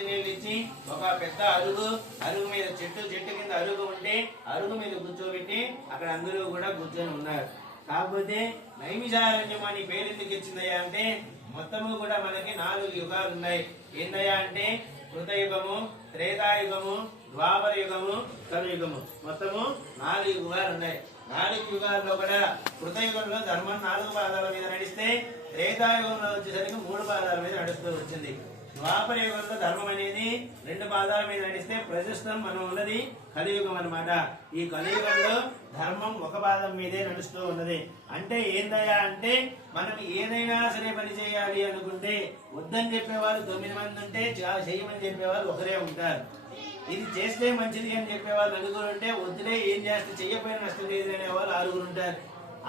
మంచినీళ్ళు ఇచ్చి ఒక పెద్ద అరుగు అరుగు మీద చెట్టు చెట్టు కింద అరుగు ఉంటే అరుగు మీద కూర్చోబెట్టి అక్కడ అందరూ కూడా కూర్చొని ఉన్నారు. కాకపోతే నైమిషారణ్యం అని పేరు ఎందుకు ఇచ్చిందయ్యా అంటే మొత్తము కూడా మనకి నాలుగు యుగాలు ఉన్నాయి. ఏందయ్యా అంటే కృతయుగము త్రేతాయుగము ద్వాపర యుగము కలియుగము మొత్తము నాలుగు యుగాలు ఉన్నాయి. నాలుగు యుగాల్లో కూడా కృతయుగంలో ధర్మం నాలుగు పాదాల మీద నడిస్తే త్రేతాయుగంలో వచ్చేసరికి మూడు పాదాల మీద నడుస్తూ వచ్చింది. ద్వాపర యుగంలో ధర్మం అనేది రెండు పాదాల మీద నడిస్తే ప్రస్తుతం మనం ఉన్నది కలియుగం అనమాట ఈ కలియుగంలో ధర్మం ఒక పాదం మీదే నడుస్తూ ఉన్నది. అంటే ఏందయ్యా అంటే మనం ఏదైనా సరే పని చేయాలి అనుకుంటే వద్దని చెప్పేవాళ్ళు తొమ్మిది మంది ఉంటే చేయమని చెప్పేవాళ్ళు ఒకరే ఉంటారు. ఇది చేస్తే మంచిది అని చెప్పేవాళ్ళు నలుగురు ఉంటే వద్దులే ఏం చేస్తే చెయ్యపోయిన నష్టం లేదు అనేవాళ్ళు ఆరుగురు ఉంటారు.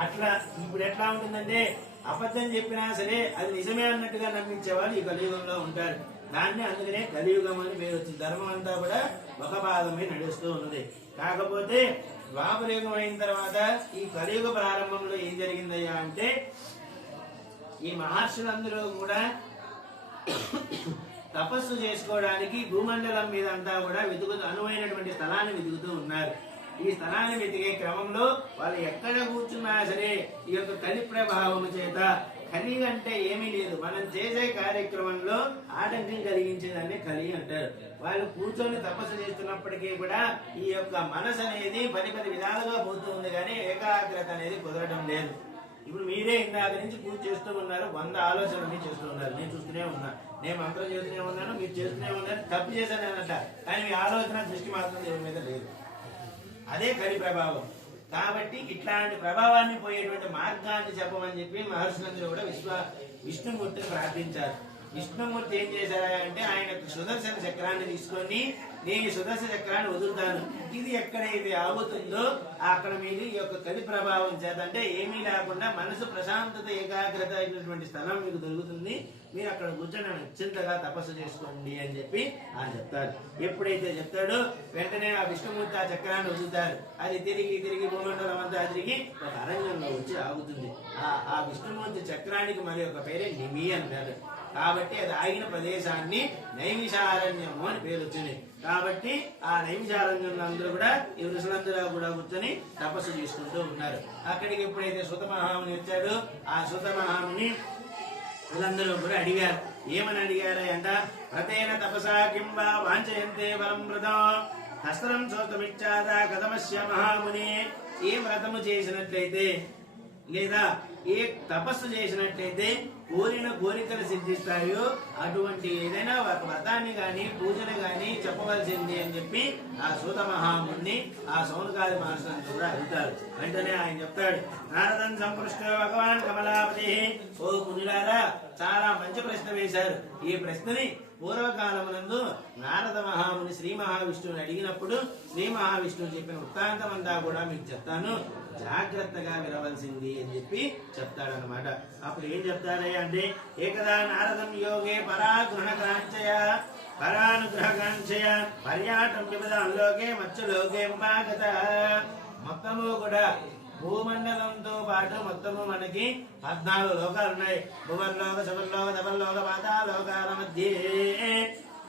అట్లా ఇప్పుడు ఎట్లా ఉంటుందంటే అబద్ధం చెప్పినా సరే అది నిజమే అన్నట్టుగా నమ్మించే వాళ్ళు ఈ కలియుగంలో ఉంటారు. దాన్ని అందుకనే కలియుగం అని పేరు వచ్చింది. ధర్మం అంతా కూడా ఒక పాదమే నడుస్తూ ఉన్నది. కాకపోతే ద్వాపరయుగం అయిన తర్వాత ఈ కలియుగ ప్రారంభంలో ఏం జరిగిందయ్యా అంటే ఈ మహర్షులందరూ కూడా తపస్సు చేసుకోవడానికి భూమండలం మీద అంతా కూడా వెతుకుతూ అనువైనటువంటి స్థలాన్ని వెతుకుతూ ఉన్నారు. ఈ స్థలాన్ని వెతికే క్రమంలో వాళ్ళు ఎక్కడ కూర్చున్నా సరే ఈ యొక్క కలి ప్రభావం చేత కలి అంటే ఏమీ లేదు. మనం చేసే కార్యక్రమంలో ఆటంకం కలిగించేదాన్ని కలి అంటారు. వాళ్ళు కూర్చొని తపస్సు చేస్తున్నప్పటికీ కూడా ఈ యొక్క మనసు అనేది పది పది విధాలుగా పోతూ ఉంది కానీ ఏకాగ్రత అనేది కుదరడం లేదు. ఇప్పుడు మీరే ఇందాక నుంచి పూజ చేస్తూ ఉన్నారు. వంద ఆలోచనలు చేస్తూ ఉన్నారు. నేను చూస్తూనే ఉన్నా. నేను మంత్రం చేస్తూనే ఉన్నాను మీరు చేస్తూనే ఉన్నారు. తప్పు చేశాను అన్నట్ట కానీ మీ ఆలోచన దృష్టి మాత్రం దేవుని మీద లేదు. అదే కలి ప్రభావం కాబట్టి ఇట్లాంటి ప్రభావాన్ని పోయేటువంటి మార్గాన్ని చెప్పమని చెప్పి మహర్షులందరూ కూడా విశ్వ విష్ణుమూర్తిని ప్రార్థించారు. విష్ణుమూర్తి ఏం చేశారా అంటే ఆయన సుదర్శన చక్రాన్ని తీసుకొని నేను సుదర్శన చక్రాన్ని వదులుతాను. ఇది ఎక్కడైతే ఆగుతుందో అక్కడ మీరు ఈ యొక్క కలి ప్రభావం చేత. అంటే ఏమీ లేకుండా మనసు ప్రశాంతత ఏకాగ్రత అయినటువంటి స్థలం మీకు దొరుకుతుంది. మీరు అక్కడ కూర్చొని అత్యంతగా తపస్సు చేసుకోండి అని చెప్పి ఆ చెప్తారు ఎప్పుడైతే చెప్తాడో వెంటనే ఆ విష్ణుమూర్తి ఆ చక్రాన్ని వదులుతారు. అది తిరిగి తిరిగి భూమండలం అంతా తిరిగి ఒక అరణ్యంలో వచ్చి ఆగుతుంది. ఆ ఆ విష్ణుమూర్తి చక్రానికి మరి ఒక పేరే నిమి అంటారు కాబట్టి అది ఆగిన ప్రదేశాన్ని నైమిషారణ్యము అని పేరు వచ్చింది. కాబట్టి ఆ నైమిషారణ్యంలో అందరూ కూడా ఈ ఋషులందరూ కూడా కూర్చొని తపస్సు చేసుకుంటూ ఉన్నారు. అక్కడికి ఎప్పుడైతే సుత మహాముని వచ్చాడో ఆ సుత మహాముని వీళ్ళందరూ కూడా అడిగారు. ఏమని అడిగారు అంట ప్రతేన తపసా కింబా వాంఛయంతే వరం వ్రతం హస్తరం చోతమిచ్చాదా కథమస్య మహాముని. ఏ వ్రతము చేసినట్లయితే లేదా ఏ తపస్సు చేసినట్లయితే కోరిన కోరికలు సిద్ధిస్తాయో అటువంటి ఏదైనా ఒక వ్రతాన్ని గాని పూజను గాని చెప్పవలసింది అని చెప్పి ఆ సూత మహాముని ఆ సౌనకాది మహర్షులను కూడా అడుగుతారు. వెంటనే ఆయన చెప్తాడు నారదం సంపృష్ట భగవాన్ కమలాపతి. ఓ మునులారా చాలా మంచి ప్రశ్న వేశారు. ఈ ప్రశ్నని పూర్వకాలమునందు నారద మహాముని శ్రీ మహావిష్ణువుని అడిగినప్పుడు శ్రీ మహావిష్ణువు చెప్పిన వృత్తాంతం అంతా కూడా మీకు చెప్తాను. జాగ్రత్తగా వినవలసింది అని చెప్పి చెప్తాడనమాట అప్పుడు ఏం చెప్తారయ్యా అంటే ఏకదా నారదం యోగే పరాగృహ కాంచయ పరానుగ్రహ కాంచయ పర్యాటం విపదాంలోకే మత్స్యలోకే మొత్తము కూడా భూమండలంతో పాటు మొత్తము మనకి పద్నాలుగు లోకాలు ఉన్నాయి భువర్లోక శుభర్లోక దవర్లోక పాతాలోకాల మధ్య.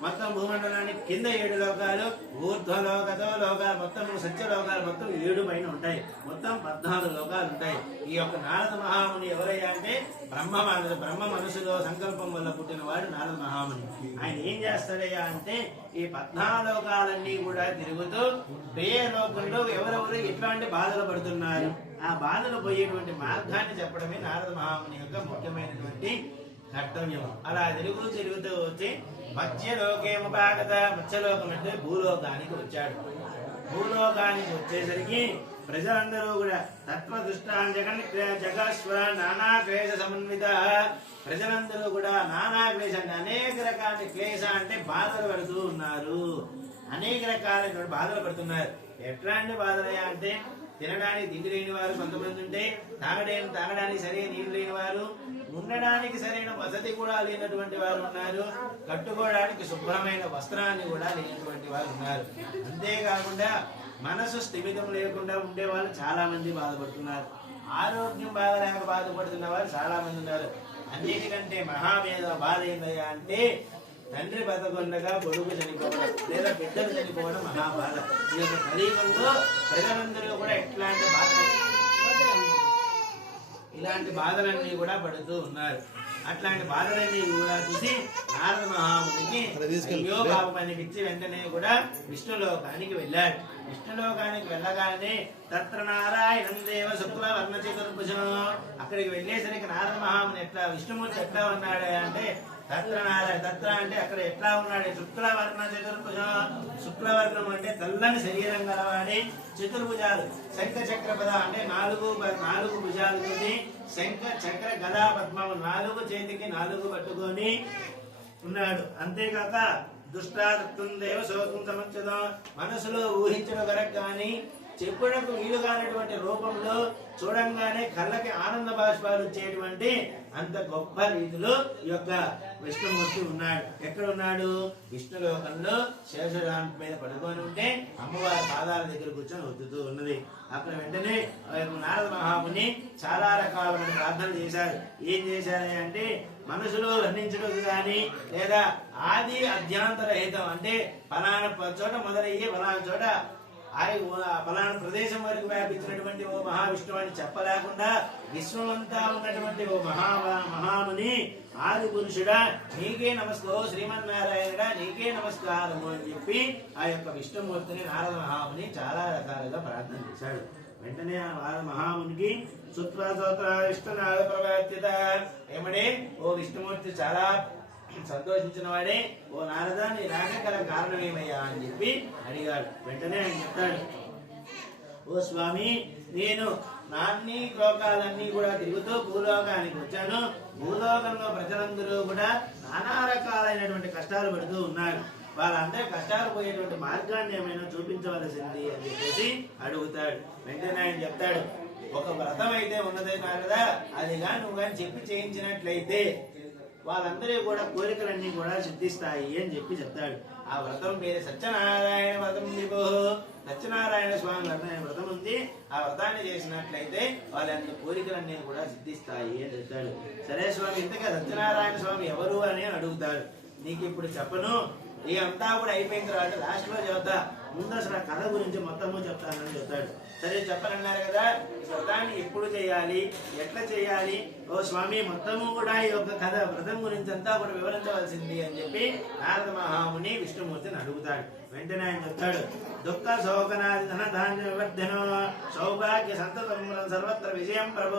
మొత్తం భూమండలానికి కింద ఏడు లోకాలు ఊర్ధ్వలోకతో లోకాలు మొత్తం సత్యలోకాలు మొత్తం ఏడు పైన ఉంటాయి. మొత్తం పద్నాలుగు లోకాలు ఉంటాయి. ఈ యొక్క నారద మహాముని ఎవరయ్యా అంటే బ్రహ్మ మనసు బ్రహ్మ మనసులో సంకల్పం వల్ల పుట్టిన వాడు నారద మహాముని. ఆయన ఏం చేస్తాడయ్యా అంటే ఈ పద్నాలుగు లోకాలన్నీ కూడా తిరుగుతూ ఏ లోకంలో ఎవరెవరు ఎట్లాంటి బాధలు పడుతున్నారు ఆ బాధలు పోయేటువంటి మార్గాన్ని చెప్పడమే నారద మహాముని యొక్క ముఖ్యమైనటువంటి కర్తవ్యం. అలా తిరుగుతూ తిరుగుతూ వచ్చి మధ్యలోకేమ భాగత మత్స్యలోకం అంటే భూలోకానికి వచ్చాడు. భూలోకానికి వచ్చేసరికి ప్రజలందరూ కూడా తత్వదృష్టాన్ జగన్ జగస్వర నానా క్లేశ సమన్విత. ప్రజలందరూ కూడా నానా క్లేశ అంటే అనేక రకాల క్లేశ అంటే బాధలు పడుతూ ఉన్నారు. అనేక రకాలైనటువంటి బాధలు పడుతున్నారు. ఎట్లాంటి బాధలయ్యా అంటే తినడానికి తిండి లేని వారు కొంతమంది ఉంటే తాగడానికి తాగడానికి సరైన నీళ్ళు లేని వారు ఉండడానికి సరైన వసతి కూడా లేనటువంటి వారు ఉన్నారు. కట్టుకోవడానికి శుభ్రమైన వస్త్రాన్ని కూడా లేనటువంటి వారు ఉన్నారు. అంతేకాకుండా మనసు స్థిమితం లేకుండా ఉండే వాళ్ళు చాలా మంది బాధపడుతున్నారు. ఆరోగ్యం బాగలేక బాధపడుతున్న వారు చాలా మంది ఉన్నారు. అన్నిటికంటే మహామేధ బాధ ఏందయ్యా అంటే తండ్రి బతకొండగా కొడుకు చనిపోవడం లేదా బిడ్డలు చనిపోవడం మహాబాధ. ఈ యొక్క కలియుగంలో ప్రజలందరూ కూడా ఎట్లాంటి బాధ ఇలాంటి బాధలన్నీ కూడా పడుతూ ఉన్నారు. అట్లాంటి బాధలన్నీ కూడా చూసి నారద మహామునికి అయ్యో పాపం అనిపించి వెంటనే కూడా విష్ణులోకానికి వెళ్ళాడు. విష్ణులోకానికి వెళ్ళగానే తత్ర నారాయణం దేవ శుక్ల వర్ణ చతుర్భుజం అక్కడికి వెళ్ళేసరికి నారద మహాముని ఎట్లా విష్ణుమూర్తి ఎట్లా ఉన్నాడు అంటే తత్ర నారాయణ తత్ర అంటే అక్కడ ఎట్లా ఉన్నాడు? శుక్లవర్ణ చతుర్భుజ. శుక్లవర్ణం అంటే తెల్లని శరీరం గలవాడి చతుర్భుజాలు. శంఖ చక్ర పద అంటే నాలుగు నాలుగు భుజాలు శంఖ చక్ర గదా పద్మము నాలుగు చేతికి నాలుగు పట్టుకొని ఉన్నాడు. అంతేకాక దుష్టాదత్తం దేవ శోకం సమర్చదం మనసులో ఊహించిన వరకు కానీ చెప్పడానికి వీలు కానటువంటి రూపంలో చూడంగానే కళ్ళకి ఆనంద బాష్పాలు వచ్చేటువంటి అంత గొప్ప రీతిలో ఈ యొక్క విష్ణుమూర్తి ఉన్నాడు. ఎక్కడ ఉన్నాడు? విష్ణులోకంలో శేషరాం మీద పడుకొని ఉంటే అమ్మవారి పాదాల దగ్గర కూర్చొని వద్దుతూ ఉన్నది. అక్కడ వెంటనే ఆ యొక్క నారద మహాముని చాలా రకాలైన ప్రార్థన చేశారు. ఏం చేశారు అంటే మనసులో వర్ణించడం కానీ లేదా ఆది అధ్యాంతరహితం అంటే ఫలానా చోట మొదలయ్యి ఫలానా చోట ఆయన ఓ- ఫలానా ప్రదేశం వరకు వ్యాపించినటువంటి ఓ మహావిష్ణువు అని చెప్పలేకుండా విశ్వమంతా ఉన్నటువంటి ఓ మహా మహాముని ఆది పురుషుడా నీకే నమస్కో శ్రీమన్నారాయణుడా నీకే నమస్కారము అని చెప్పి ఆ యొక్క విష్ణుమూర్తిని నారద మహాముని చాలా రకాలుగా ప్రార్థన చేశాడు. వెంటనే ఆ నారద మహామునికి సుత్రాసోత్ర విష్ణునాథ ప్రవర్తిత. ఏమడే? ఓ విష్ణుమూర్తి చాలా సంతోషించిన వాడే. ఓ నారద నీ రాక కారణమేమయ్యా కారణం ఏమయ్యా అని చెప్పి అడిగాడు. వెంటనే ఆయన చెప్తాడు. ఓ స్వామి నేను నాన్ని లోకాలన్నీ కూడా తిరుగుతూ భూలోకానికి వచ్చాను. భూలోకంలో ప్రజలందరూ కూడా నానా రకాలైనటువంటి కష్టాలు పడుతూ ఉన్నారు. వాళ్ళందరూ కష్టాలు పోయేటువంటి మార్గాన్ని ఏమైనా చూపించవలసింది అని చెప్పేసి అడుగుతాడు. వెంటనే ఆయన చెప్తాడు. ఒక వ్రతం అయితే ఉన్నదే కదా అది కానీ నువ్వు కానీ చెప్పి చేయించినట్లయితే వాళ్ళందరూ కూడా కోరికలన్నీ కూడా సిద్ధిస్తాయి అని చెప్పి చెప్తాడు. ఆ వ్రతం మీద సత్యనారాయణ వ్రతం విభో సత్యనారాయణ స్వామి వ్రతం వ్రతం ఉంది. ఆ వ్రతాన్ని చేసినట్లయితే వాళ్ళందరి కోరికలన్నీ కూడా సిద్ధిస్తాయి అని చెప్తాడు. సరే స్వామి ఇంతగా సత్యనారాయణ స్వామి ఎవరు అని అడుగుతాడు. నీకు ఇప్పుడు చెప్పను. ఈ అంతా కూడా అయిపోయిన తర్వాత లాస్ట్లో చెబుతా ముందు అసలు ఆ కథ గురించి మొత్తము చెప్తానని చెప్తాడు. సరే చెప్పనన్నారు కదా. వ్రతాన్ని ఎప్పుడు చేయాలి? ఎట్లా చేయాలి? ఓ స్వామి మొత్తము కూడా ఈ యొక్క కథ వ్రతం గురించి అంతా కూడా వివరించవలసింది అని చెప్పి నారద మహాముని విష్ణుమూర్తిని అడుగుతాడు. వెంటనే ఆయన చెప్తాడు దుఃఖ శోకనాది ధన ధాన్య వివర్ధనో సౌభాగ్య సంతతం సర్వత్ర విజయం ప్రభు.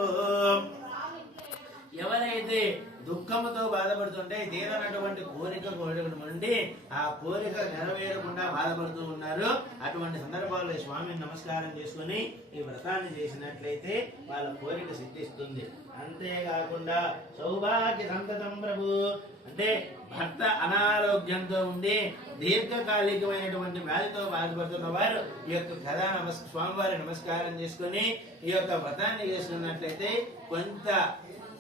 ఎవరైతే దుఃఖముతో బాధపడుతుంటే తీరనటువంటి కోరిక కోరిక నుండి ఆ కోరిక నెరవేరకుండా బాధపడుతూ ఉన్నారు. అటువంటి సందర్భాల్లో ఈ స్వామిని నమస్కారం చేసుకుని ఈ వ్రతాన్ని చేసినట్లయితే వాళ్ళ కోరిక సిద్ధిస్తుంది. అంతేకాకుండా సౌభాగ్య సంతతం ప్రభు. అంటే భర్త అనారోగ్యంతో ఉండి దీర్ఘకాలికమైనటువంటి వ్యాధితో బాధపడుతున్న వారు ఈ యొక్క కథా నమస్ స్వామివారి నమస్కారం చేసుకుని ఈ యొక్క వ్రతాన్ని చేసుకున్నట్లయితే కొంత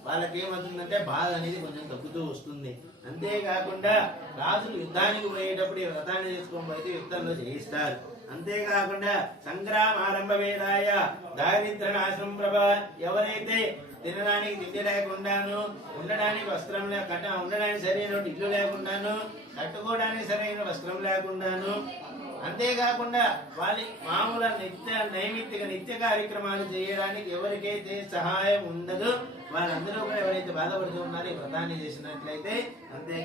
వాళ్ళకి ఏమవుతుందంటే బాధ అనేది కొంచెం తగ్గుతూ వస్తుంది. అంతేకాకుండా రాజులు యుద్ధానికి పోయేటప్పుడు ఈ వ్రతాన్ని చేసుకొని పోతే యుద్ధంలో జయిస్తారు. అంతేకాకుండా సంగ్రామ ఆరంభ వేదాయ దారిద్ర నాశనం ప్రభ ఎవరైతే తినడానికి తిండి లేకుండాను ఉండడానికి వస్త్రం లేక ఉండడానికి సరైన ఇల్లు లేకుండాను కట్టుకోవడానికి సరైన వస్త్రం లేకుండాను అంతేకాకుండా వాళ్ళ మామూలు నిత్య నైమిత్తిక నిత్య కార్యక్రమాలు చేయడానికి ఎవరికైతే సహాయం ఉండదు వాళ్ళందరూ కూడా ఎవరైతే బాధపడుతూ ఉన్నారో ఈ వ్రతాన్ని చేసినట్లయితే అంతే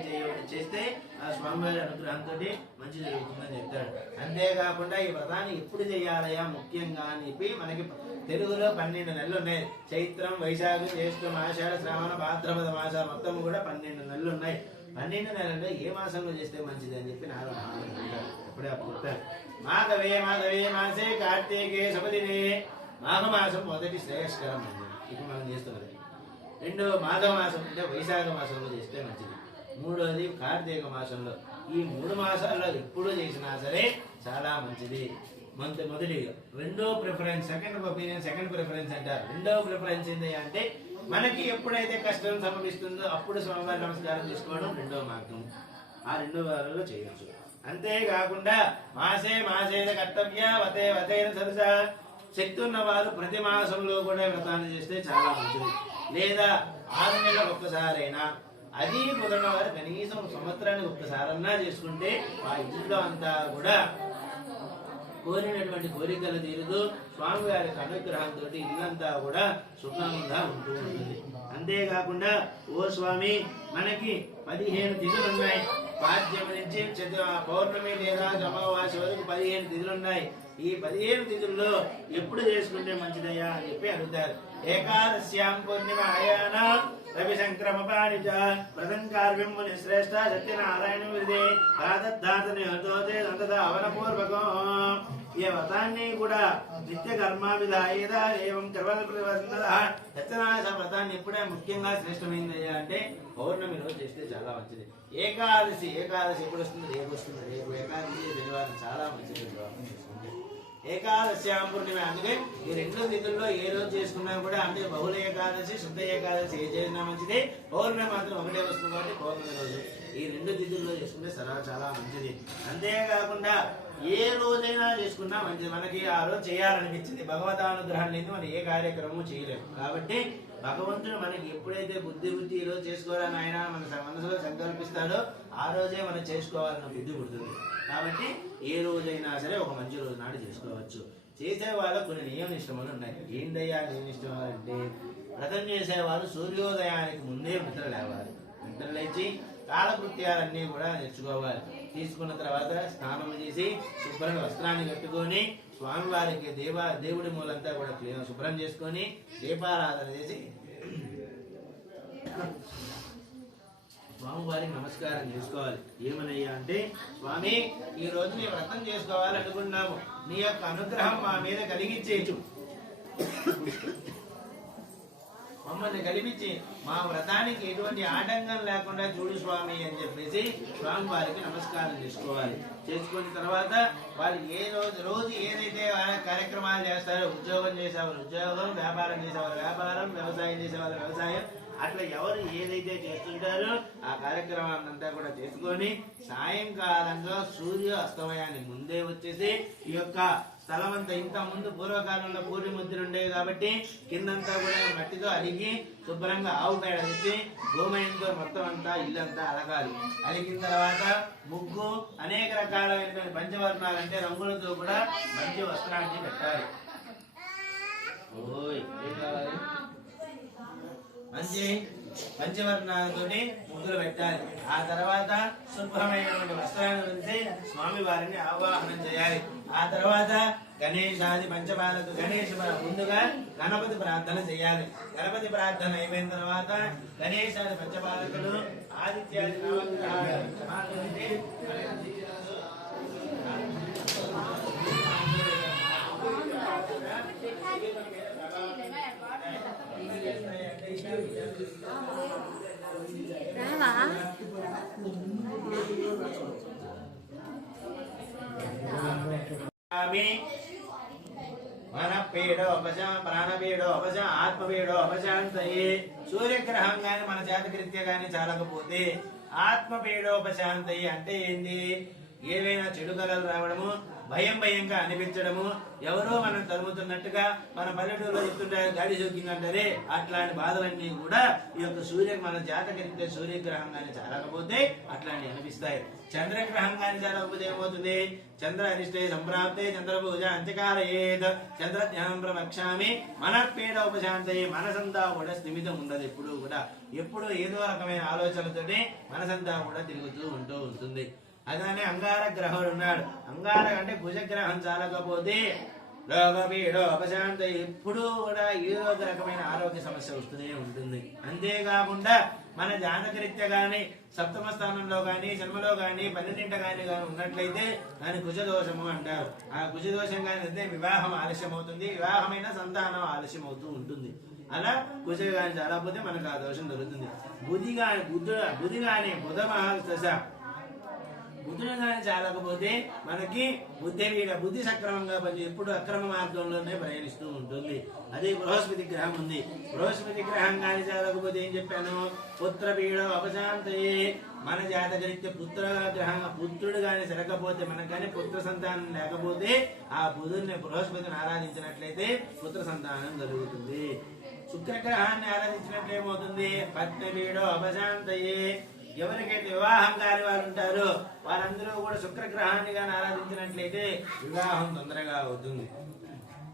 చేస్తే ఆ స్వామివారి అనుగ్రహంతో మంచి జరుగుతుందని చెప్తాడు. అంతేకాకుండా ఈ వ్రతాన్ని ఎప్పుడు చేయాలయా ముఖ్యంగా అని చెప్పి మనకి తెలుగులో పన్నెండు నెలలు ఉన్నాయి. చైత్రం వైశాఖం జ్యేష్ఠం ఆషాఢ శ్రావణ భాద్రపద మాసాలు మొత్తం కూడా పన్నెండు నెలలు ఉన్నాయి. పన్నెండు నెలల్లో ఏ మాసంలో చేస్తే మంచిది అని చెప్పి నాలుగు అప్పుడే అప్పుడు మాధవే మాధవే మాసే కార్తీకే సపదినే మాఘమాసం మొదటి శ్రేయస్కరం అండి ఇప్పుడు మనం చేస్తున్నది రెండో మాఘ మాసం అంటే వైశాఖ మాసంలో చేస్తే మంచిది. మూడోది కార్తీక మాసంలో. ఈ మూడు మాసాల్లో ఎప్పుడు చేసినా సరే చాలా మంచిది. మొదటి మొదటి రెండో preference second opinion second preference అంటారు. రెండో ప్రిఫరెన్స్ ఏంటి అంటే మనకి ఎప్పుడైతే కష్టం సంభవిస్తుందో అప్పుడు స్వామివారి నమస్కారం చేసుకోవడం రెండో మార్గం. ఆ రెండో వారంలో చేయొచ్చు. అంతేకాకుండా మాసే మాసేన కర్తవ్య వతే వతైన సరస శక్తి ఉన్న వారు ప్రతి మాసంలో కూడా వ్రతాన్ని చేస్తే చాలా మంచిది. లేదా ఆరు నెలలకు ఒక్కసారైనా అది కుదరడం వారు కనీసం సంవత్సరానికి ఒక్కసారన్నా చేసుకుంటే ఆ ఇంట్లో అంతా కూడా కోరినటువంటి కోరికలు తీరుతూ స్వామివారి అనుగ్రహంతో ఇల్లంతా కూడా సుఖంగా ఉంటూ ఉంటుంది. అంతేకాకుండా ఓ స్వామి మనకి పదిహేను తిథులున్నాయి. పాద్యం నుంచి పౌర్ణమి లేదా అమావాస్య వరకు పదిహేను తిథులున్నాయి. ఈ పదిహేను తిథుల్లో ఎప్పుడు చేసుకుంటే మంచిదయ్యా అని చెప్పి అడుగుతారు. ఏకాదశ్యాం పూర్ణిమ అయాన రవి సంక్రమపాణి చ వ్రతం కార్యం ముని శ్రేష్ట సత్యనారాయణ విదే ప్రాతద్ధాతని సంతత అవనపూర్వకం ఈ వ్రతాన్ని కూడా నిత్య కర్మావిధాయేద ఏం కర్మల సత్యనారాయణ వ్రతాన్ని ఎప్పుడే ముఖ్యంగా శ్రేష్టమైంది అంటే పౌర్ణమి రోజు చేస్తే చాలా మంచిది. ఏకాదశి ఏకాదశి ఎప్పుడు వస్తుంది రేపు వస్తుంది. రేపు ఏకాదశి శనివారం చాలా మంచిది. ఏకాదశ్యాం పూర్ణిమ అందుకే ఈ రెండు తిథుల్లో ఏ రోజు చేసుకున్నా కూడా అంటే బహుళ ఏకాదశి శుద్ధ ఏకాదశి ఏ చేసినా మంచిది. పౌర్ణమి మాత్రం ఒకటే వస్తుంది కాబట్టి పౌర్ణమి రోజు. ఈ రెండు తిథుల్లో చేసుకుంటే సరా చాలా మంచిది. అంతేకాకుండా ఏ రోజైనా చేసుకున్నా మంచిది. మనకి ఆ రోజు చేయాలనిపించింది. భగవతానుగ్రహం లేదు మనం ఏ కార్యక్రమం చేయలేము. కాబట్టి భగవంతుడు మనకి ఎప్పుడైతే బుద్ధి బుద్ధి ఈ రోజు చేసుకోవాలని ఆయన మన మనసులో సంకల్పిస్తాడో ఆ రోజే మనం చేసుకోవాలన్న బుద్ధి పుడుతుంది. కాబట్టి ఏ రోజైనా సరే ఒక మంచి రోజు నాడు చేసుకోవచ్చు. చేసేవాళ్ళు కొన్ని నియమ నిష్టములు ఉన్నాయి. ఏంటయ్యా నియమ నిష్టములు అంటే వ్రతం చేసేవారు సూర్యోదయానికి ముందే నిద్ర లేవాలి. నిద్ర లేచి కాలకృత్యాలన్నీ కూడా నేర్చుకోవాలి. తీసుకున్న తర్వాత స్నానం చేసి శుభ్రంగా వస్త్రాన్ని కట్టుకొని స్వామివారికి దేవ దేవుడి మూలంతా కూడా శుభ్రం చేసుకొని దీపారాధన చేసి స్వామివారికి నమస్కారం చేసుకోవాలి. ఏమనయ్యా అంటే స్వామి ఈ రోజు నీ వ్రతం చేసుకోవాలనుకున్నాము. నీ యొక్క అనుగ్రహం మా మీద కలిగించేయచ్చు మమ్మల్ని కలిపించి మా వ్రతానికి ఎటువంటి ఆటంకం లేకుండా చూడు స్వామి అని చెప్పేసి స్వామి వారికి నమస్కారం చేసుకోవాలి. చేసుకున్న తర్వాత వాళ్ళు ఏ రోజు రోజు ఏదైతే కార్యక్రమాలు చేస్తారో ఉద్యోగం చేసేవారు ఉద్యోగం వ్యాపారం చేసేవారు వ్యాపారం వ్యవసాయం చేసేవారు వ్యవసాయం అట్లా ఎవరు ఏదైతే చేస్తుంటారో ఆ కార్యక్రమాన్ని అంతా కూడా చేసుకొని సాయంకాలంలో సూర్య అస్తమయానికి ముందే వచ్చేసి ఈ యొక్క స్థలం అంతా ఇంత ముందు పూర్వకాలంలో పూర్తి ముద్దులు ఉండేవి కాబట్టి కిందంతా కూడా మట్టితో అలిగి శుభ్రంగా ఆవు పేడ తెచ్చి గోమయంతో మొత్తం అంతా ఇల్లంతా అలగాలి అలిగిన తర్వాత ముగ్గు అనేక రకాలైన పంచవర్ణాలు అంటే రంగులతో కూడా మంచి వస్త్రాన్ని పెట్టాలి. ఓయ్ మంచి పంచవర్ణాలతోటి ముగ్గులు పెట్టాలి. ఆ తర్వాత శుభ్రమైనటువంటి వస్త్రాన్ని ఉంచి స్వామి వారిని ఆవాహనం చేయాలి. ఆ తర్వాత గణేశాది పంచపాలకు గణేష్ ముందుగా గణపతి ప్రార్థన చేయాలి. గణపతి ప్రార్థన అయిపోయిన తర్వాత గణేశాది పంచపాలకులు ఆదిత్యాది రావా స్వామి మన పీడోపశ ప్రాణపీడోపశ ఆత్మపీడోపశాంతయే సూర్యగ్రహం గాని మన జాతకృత్య గాని చాలకపోతే ఆత్మపీడోపశాంతయి అంటే ఏంది? ఏవైనా చెడు రావడము భయం భయంగా అనిపించడము. ఎవరో మనం తరుముతున్నట్టుగా మన పల్లెటూరులో చెప్తుంటారు గాడి జోకిందంటారే అట్లాంటి బాధలన్నీ కూడా ఈ యొక్క సూర్య మన జాతకరీత్యా సూర్యగ్రహం కానీ జరగకపోతే అట్లాంటివి అనిపిస్తాయి. చంద్రగ్రహం కానీ జరగకపోతే ఏమవుతుంది? చంద్ర అరిష్టే సంప్రాప్తే చంద్రపూజ అంత్యకారయేత్ చంద్ర ధ్యానం ప్రవక్షామి మన పీడ ఉపశాంతయ్యే మనసంతా కూడా స్థిమితం ఉండదు ఎప్పుడు కూడా. ఎప్పుడు ఏదో రకమైన ఆలోచనలతోనే మనసంతా కూడా తిరుగుతూ ఉంటూ ఉంటుంది. అలానే అంగార గ్రహుడు ఉన్నాడు అంగార అంటే కుజగ్రహం చాలకపోతే రోగపీడో అపశాంత ఎప్పుడూ కూడా ఏదో ఒక రకమైన ఆరోగ్య సమస్య వస్తూనే ఉంటుంది. అంతేకాకుండా మన జాతకరీత్య కానీ సప్తమ స్థానంలో కానీ జన్మలో కానీ పన్నెండింట కానీ కానీ ఉన్నట్లయితే దాని కుజదోషము అంటారు. ఆ కుజదోషం కానీ అయితే వివాహం ఆలస్యం అవుతుంది వివాహమైన సంతానం ఆలస్యం అవుతూ ఉంటుంది. అలా కుజ గాని చాలకపోతే మనకు ఆ దోషం దొరుకుతుంది. బుధి గాని బుద్ధ బుధి కానీ బుధ మహాదశ బుద్ధుడు కానీ చాలకపోతే మనకి బుద్ధి మీద బుద్ధి సక్రమంగా పని ఎప్పుడు అక్రమ మార్గంలోనే ప్రయాణిస్తూ ఉంటుంది. అదే బృహస్పతి గ్రహం ఉంది. బృహస్పతి గ్రహం కానీ చాలకపోతే ఏం చెప్పాను? పుత్ర పీడ అపశాంతయే. మన జాతకరీత్య పుత్ర గ్రహం పుత్రుడు కానీ సరకపోతే మనకు కానీ పుత్ర సంతానం లేకపోతే ఆ బుధుని బృహస్పతిని ఆరాధించినట్లయితే పుత్ర సంతానం కలుగుతుంది. శుక్రగ్రహాన్ని ఆరాధించినట్లు ఏమవుతుంది? పత్ని వీడో అపశాంతయే. ఎవరికైతే వివాహం కాని వారు ఉంటారో వారందరూ కూడా శుక్రగ్రహాన్ని కానీ ఆరాధించినట్లయితే వివాహం తొందరగా అవుతుంది.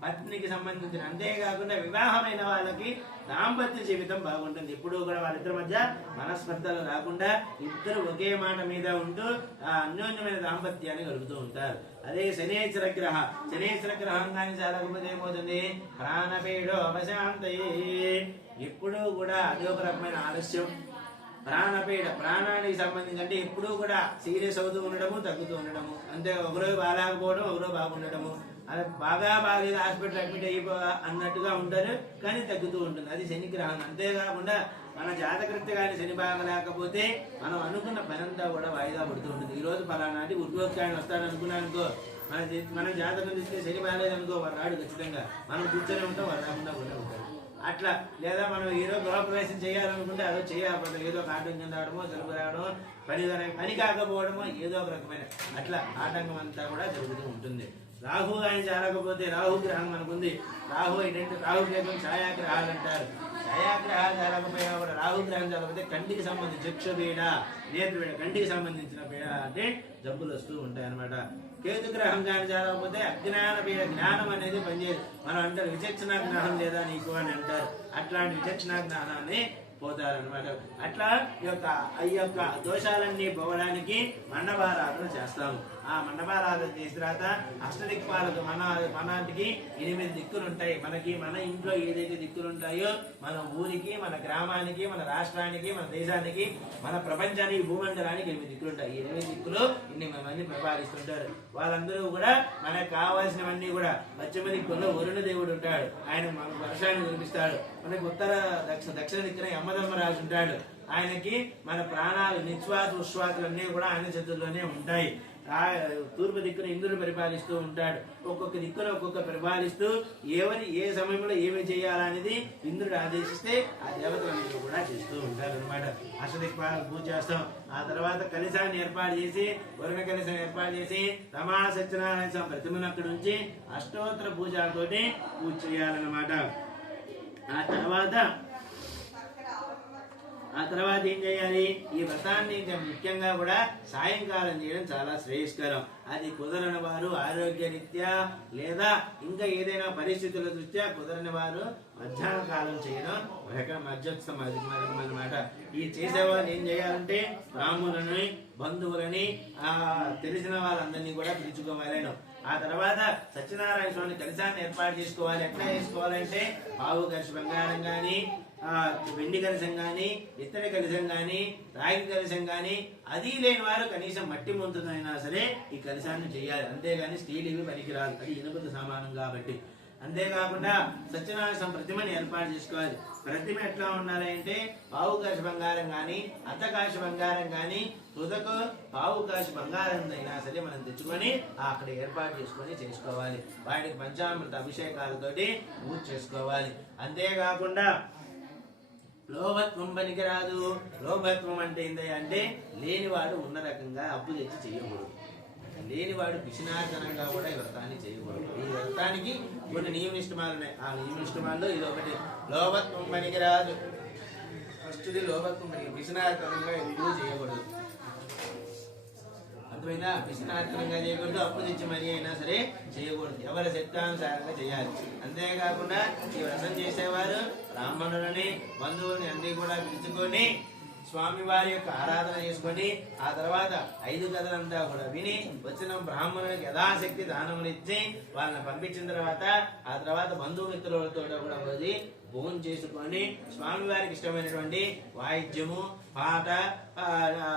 పత్నికి సంబంధించిన అంతేకాకుండా వివాహమైన వాళ్ళకి దాంపత్య జీవితం బాగుంటుంది. ఎప్పుడూ కూడా వాళ్ళిద్దరి మధ్య మనస్పర్ధలు రాకుండా ఇద్దరు ఒకే మాట మీద ఉంటూ ఆ అన్యోన్యమైన దాంపత్యాన్ని గడుపుతూ ఉంటారు. అదే శనేశ్వర గ్రహ. శనేశ్వర గ్రహం కానీ జరగకపోతే ఏమవుతుంది? ప్రాణపేడో అవశాంతయే. ఎప్పుడూ కూడా అదే ఒక రకమైన ఆలస్యం. ప్రాణపీడ ప్రాణానికి సంబంధించి అంటే ఎప్పుడూ కూడా సీరియస్ అవుతూ ఉండడము తగ్గుతూ ఉండడము. అంతే ఒకరోజు బాగాలేకపోవడం ఒకరో బాగుండడము. అది బాగా బాగాలేదు హాస్పిటల్ అడ్మిట్ అయిపో అన్నట్టుగా ఉంటారు కానీ తగ్గుతూ ఉంటుంది. అది శని గ్రహం అంతేకాకుండా మన జాతకృత్య కానీ శని బాగలేకపోతే మనం అనుకున్న పనంతా కూడా వాయిదా పడుతూ ఉంటుంది. ఈ రోజు పలానాటి ఉద్యోగాన్ని వస్తాడు అనుకున్నాను అనుకో మన మన జాతకం తీసుకుని శని బాగాలేదు అనుకో వాడు రాడు ఖచ్చితంగా. మనం కూర్చొని ఉంటాం వాడు రాకుండా కూడా ఉంటాడు. అట్లా. లేదా మనం ఏదో గృహప్రవేశం చేయాలనుకుంటే అదో చేయకపోతే ఏదో ఒక ఆటంకం రావడమో జలుబు రావడమో పని పని కాకపోవడమో ఏదో ఒక రకమైన అట్లా ఆటంకం అంతా కూడా జరుగుతూ ఉంటుంది. రాహు ఆయన జరగకపోతే రాహు గ్రహం మనకుంది రాహు ఏంటంటే రాహు గ్రహం ఛాయాగ్రహాలు అంటారు. ఛాయాగ్రహాలు జరగకపోయినా కూడా రాహు గ్రహం జరగకపోతే కంటికి సంబంధించి చక్షుపీడ నేత్రపీడ కంటికి సంబంధించిన పీడ అంటే జబ్బులు వస్తూ ఉంటాయి అనమాట కేతు గ్రహం కానీ జరగకపోతే అజ్ఞాన పీడ జ్ఞానం అనేది పనిచేయదు. మనం అంటారు విచక్షణ జ్ఞానం లేదా నీకు అని అంటారు. అట్లాంటి విచక్షణ జ్ఞానాన్ని పోతారనమాట అట్లా ఈ యొక్క ఈ యొక్క దోషాలన్నీ పోవడానికి మండపారాధన చేస్తాము. ఆ మండపారాధన చేసిన తర్వాత అష్టదిక్పాలకు మన మనాటికి ఎనిమిది దిక్కులు ఉంటాయి మనకి మన ఇంట్లో ఏదైతే దిక్కులు ఉంటాయో మన ఊరికి మన గ్రామానికి మన రాష్ట్రానికి మన దేశానికి మన ప్రపంచానికి భూమండలానికి ఎనిమిది దిక్కులు ఉంటాయి ఎనిమిది దిక్కులు ఇన్ని మంది ప్రపాదిస్తుంటారు వాళ్ళందరూ కూడా మనకు కావాల్సినవన్నీ కూడా పశ్చిమ దిక్కుల్లో వరుణ దేవుడు ఉంటాడు. ఆయన మనకు వర్షాన్ని కురిపిస్తాడు. మనకు ఉత్తర దక్షిణ దక్షిణ దిక్కున యమధర్మరాజు ఉంటాడు. ఆయనకి మన ప్రాణాలు నిశ్వాస ఉశ్వాసాలు అన్నీ కూడా ఆయన చేతుల్లోనే ఉంటాయి. ఆ తూర్పు దిక్కున ఇంద్రుడు పరిపాలిస్తూ ఉంటాడు. ఒక్కొక్క దిక్కున ఒక్కొక్క పరిపాలిస్తూ ఎవరి ఏ సమయంలో ఏమి చేయాలనేది ఇంద్రుడు ఆదేశిస్తే ఆ దేవతలన్నీ కూడా చేస్తూ ఉంటారు అనమాట అష్టదిక్పాలకు పూజ చేస్తాం. ఆ తర్వాత కలశాన్ని ఏర్పాటు చేసి వరుణ కలశం ఏర్పాటు చేసి తమా సత్యనారాయణ స్వామి ప్రతిమను అక్కడ ఉంచి అష్టోత్తర పూజలతోటి పూజ చేయాలన్నమాట. ఆ తర్వాత ఆ తర్వాత ఏం చేయాలి? ఈ వ్రతాన్ని ముఖ్యంగా కూడా సాయంకాలం చేయడం చాలా శ్రేయస్కరం. అది కుదరని వారు ఆరోగ్య రీత్యా లేదా ఇంకా ఏదైనా పరిస్థితుల దృష్ట్యా కుదరని వారు మధ్యాహ్న కాలం చేయడం ఒక మధ్యోత్సవం అనమాట ఈ చేసేవాళ్ళు ఏం చేయాలంటే రాములని బంధువులని ఆ తెలిసిన వాళ్ళందరినీ కూడా పిలుచుకోవాలను. ఆ తర్వాత సత్యనారాయణ స్వామి కలిసాన్ని ఏర్పాటు చేసుకోవాలి. ఎట్లా చేసుకోవాలంటే ఆవు కలిసి బంగారం కానీ వెండి కలశం కానీ ఇత్తడి కలశం కానీ రాగి కలశం కానీ అది లేని వారు కనీసం మట్టి ముందునైనా సరే ఈ కలశాన్ని చేయాలి. అంతేగాని స్టీల్ ఇవి పనికిరాదు. అది ఇనుపతి సమానం కాబట్టి. అంతేకాకుండా సత్యనారాయణ స్వామి ప్రతిమని ఏర్పాటు చేసుకోవాలి. ప్రతిమ ఎట్లా ఉండాలి అంటే పావు కాశ బంగారం కానీ అత్తకాశ బంగారం కానీ తుదకు పావు కాశ బంగారం అయినా సరే మనం తెచ్చుకొని అక్కడ ఏర్పాటు చేసుకొని చేసుకోవాలి. వాటికి పంచామృత అభిషేకాలతోటి పూజ చేసుకోవాలి. అంతేకాకుండా లోభత్వం పనికిరాదు లోభత్వం అంటే ఏంటి అంటే లేనివాడు ఉన్న రకంగా అప్పు తెచ్చి చేయకూడదు. లేనివాడు పిసినార్జనంగా కూడా ఈ వ్రతాన్ని చేయకూడదు. ఈ వ్రతానికి కొన్ని నియమిష్టమాలు ఉన్నాయి ఆ నియమిష్టమాల్లో ఇది ఒకటి. లోభత్వం పనికిరాదు ఫస్ట్ది లోభత్వం పనికి పిసినార్జనంగా ఎందుకు చేయకూడదు? అర్థమైందా? పిసినార్జనంగా చేయకూడదు అప్పు తెచ్చి మరీ అయినా సరే చేయకూడదు. ఎవరి శక్తానుసారంగా చేయాలి. అంతేకాకుండా ఈ వ్రతం చేసేవారు బ్రాహ్మణులని బంధువులని అన్ని కూడా పిలుచుకొని స్వామి వారి యొక్క ఆరాధన చేసుకొని ఆ తర్వాత ఐదు కథలంతా కూడా విని వచ్చిన బ్రాహ్మణులకు యథాశక్తి దానములు ఇచ్చి వాళ్ళని పంపించిన తర్వాత ఆ తర్వాత బంధుమిత్రులతో కూడా పోయి భోజనం చేసుకొని స్వామి వారికి ఇష్టమైనటువంటి వాయిద్యము పాట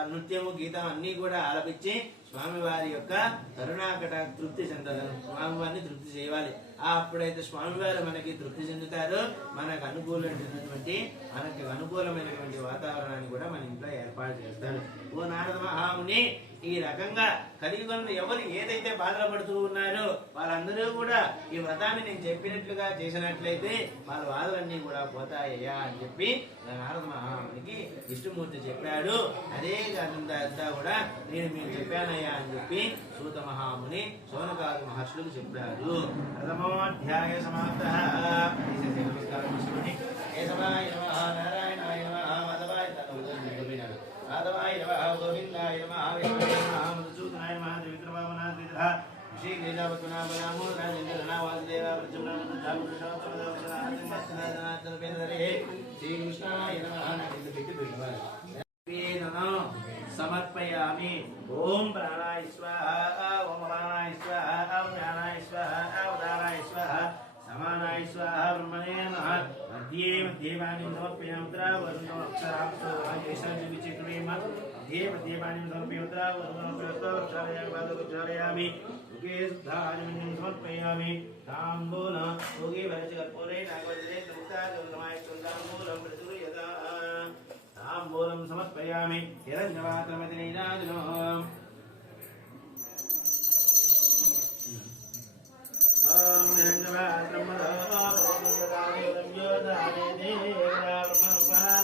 నృత్యము గీతం అన్నీ కూడా ఆలపించి స్వామి వారి యొక్క కరుణాకట తృప్తి చెందగలం స్వామి వారిని తృప్తి చేయాలి. ఆ అప్పుడైతే స్వామివారు మనకి తృప్తి చెందుతారో. మనకు అనుకూలమైనటువంటి మనకి అనుకూలమైనటువంటి వాతావరణాన్ని కూడా మన ఇంట్లో ఏర్పాటు చేస్తారు. ఓ నారద మహాముని ఈ రకంగా కలియుగంలో ఎవరు ఏదైతే బాధపడుతూ ఉన్నారో వాళ్ళందరూ కూడా ఈ వ్రతాన్ని నేను చెప్పినట్లుగా చేసినట్లయితే వాళ్ళ బాధలన్నీ కూడా పోతాయ్యా అని చెప్పి నారద మహామునికి విష్ణుమూర్తి చెప్పాడు అదే కాకుండా కూడా నేను మీకు చెప్పానయ్యా అని చెప్పి సూత మహాముని సోనకారు మహర్షులకు చెప్పారు ప్రథమోధ్యాయ సమాప్త నమస్కారం చేసుకుని కేశవాయ శ్రీకృష్ణాయ నమః సమర్పయామి. ఓం ప్రాణాయ స్వాహ ఓం ప్రాణాయ స్వాహ ప్రాణాయ స్వాహ ఉదానాయ స్వాహ సమానాయ స్వాహ బ్రహ్మణే నమః మధ్యే మధ్యే వాణిం వరుణ ముద్రా వరుణం అక్షరాంశో విచిత్రమే మధ్యే मध्ये मध्ये पाणिं समर्पयामि मुखे शुद्धाजमिं समर्पयामि। ताम्बूल मुखे भरचकर्पूरे नागवज्रे नमुक्तागमनमाय चन्द्राम्बूलं प्रचुर्यता। ताम्बूलं समर्पयामि हिरण्यवात्रमतिनीनादिनो ॐ हिरण्यवात्रमदामि योधाने देवरामरूपाण